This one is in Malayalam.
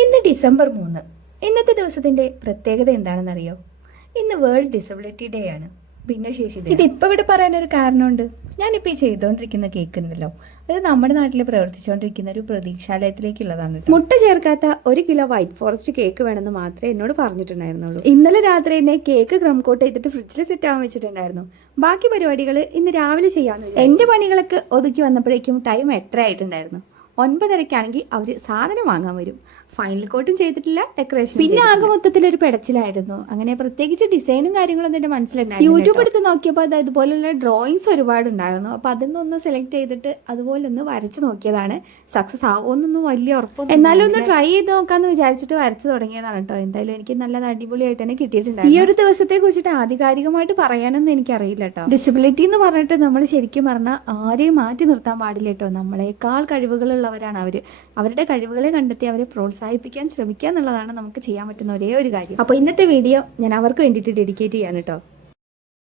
ഇന്ന് ഡിസംബർ മൂന്ന്. ഇന്നത്തെ ദിവസത്തിന്റെ പ്രത്യേകത എന്താണെന്നറിയോ? ഇന്ന് വേൾഡ് ഡിസബിലിറ്റി ഡേ ആണ്. ഭിന്നശേഷി ഇത് ഇപ്പൊ ഇവിടെ പറയാനൊരു കാരണമുണ്ട്. ഞാനിപ്പോൾ ഈ ചെയ്തുകൊണ്ടിരിക്കുന്ന കേക്ക് ഉണ്ടല്ലോ അത് നമ്മുടെ നാട്ടിൽ പ്രവർത്തിച്ചുകൊണ്ടിരിക്കുന്ന ഒരു പ്രതീക്ഷാലയത്തിലേക്കുള്ളതാണ് മുട്ട ചേർക്കാത്ത ഒരു കിലോ വൈറ്റ് ഫോറസ്റ്റ് കേക്ക് വേണമെന്ന് മാത്രമേ എന്നോട് പറഞ്ഞിട്ടുണ്ടായിരുന്നുള്ളൂ. ഇന്നലെ രാത്രി തന്നെ കേക്ക് ക്രം കോട്ട് ചെയ്തിട്ട് ഫ്രിഡ്ജിൽ സെറ്റ് ആവാൻ വെച്ചിട്ടുണ്ടായിരുന്നു. ബാക്കി പരിപാടികൾ ഇന്ന് രാവിലെ ചെയ്യാമെന്ന് എന്റെ പണികളൊക്കെ ഒതുക്കി വന്നപ്പോഴേക്കും ടൈം എട്ടര ആയിട്ടുണ്ടായിരുന്നു. ഒൻപതരക്കാണെങ്കിൽ അവർ സാധനം വാങ്ങാൻ വരും. ഫൈനൽ കോട്ടും ചെയ്തിട്ടില്ല ഡെക്കറേഷൻ പിന്നെ ആകെ മൊത്തത്തിൽ ഒരു പെടച്ചിലായിരുന്നു. അങ്ങനെ പ്രത്യേകിച്ച് ഡിസൈനും കാര്യങ്ങളൊന്നും എന്റെ മനസ്സിലുണ്ടായിരുന്നു യൂട്യൂബ് എടുത്ത് നോക്കിയപ്പോൾ അത് ഇതുപോലുള്ള ഡ്രോയിങ്സ് ഒരുപാട് ഉണ്ടായിരുന്നു അപ്പോൾ അതിൽ ഒന്ന് സെലക്ട് ചെയ്തിട്ട് അതുപോലെ ഒന്ന് വരച്ച് നോക്കിയതാണ്. സക്സസ് ആവുമെന്നൊന്നും വലിയ ഉറപ്പൊന്നും എന്നാലും ഒന്ന് ട്രൈ ചെയ്ത് നോക്കാന്ന് വിചാരിച്ചിട്ട് വരച്ചു തുടങ്ങിയതാണ് കേട്ടോ. എന്തായാലും എനിക്ക് നല്ലത് അടിപൊളിയായിട്ട് തന്നെ കിട്ടിയിട്ടുണ്ട് ഈ ഒരു ദിവസത്തെ കുറിച്ചിട്ട് ആധികാരികമായിട്ട് പറയാനൊന്നും എനിക്കറിയില്ല കേട്ടോ. ഡിസബിലിറ്റി എന്ന് പറഞ്ഞിട്ട് നമ്മൾ ശരിക്കും പറഞ്ഞാൽ ആരെയും മാറ്റി നിർത്താൻ പാടില്ല കേട്ടോ. നമ്മളെക്കാൾ കഴിവുകളുള്ളവരാണ് അവർ അവരുടെ കഴിവുകളെ കണ്ടെത്തി അവരെ പ്രോത്സാഹിപ്പിക്കാൻ ശ്രമിക്കുക എന്നുള്ളതാണ് നമുക്ക് ചെയ്യാൻ പറ്റുന്ന ഒരേ ഒരു കാര്യം. അപ്പോൾ ഇന്നത്തെ വീഡിയോ ഞാൻ അവർക്ക് വേണ്ടിയിട്ട് ഡെഡിക്കേറ്റ് ചെയ്യാണ് കേട്ടോ.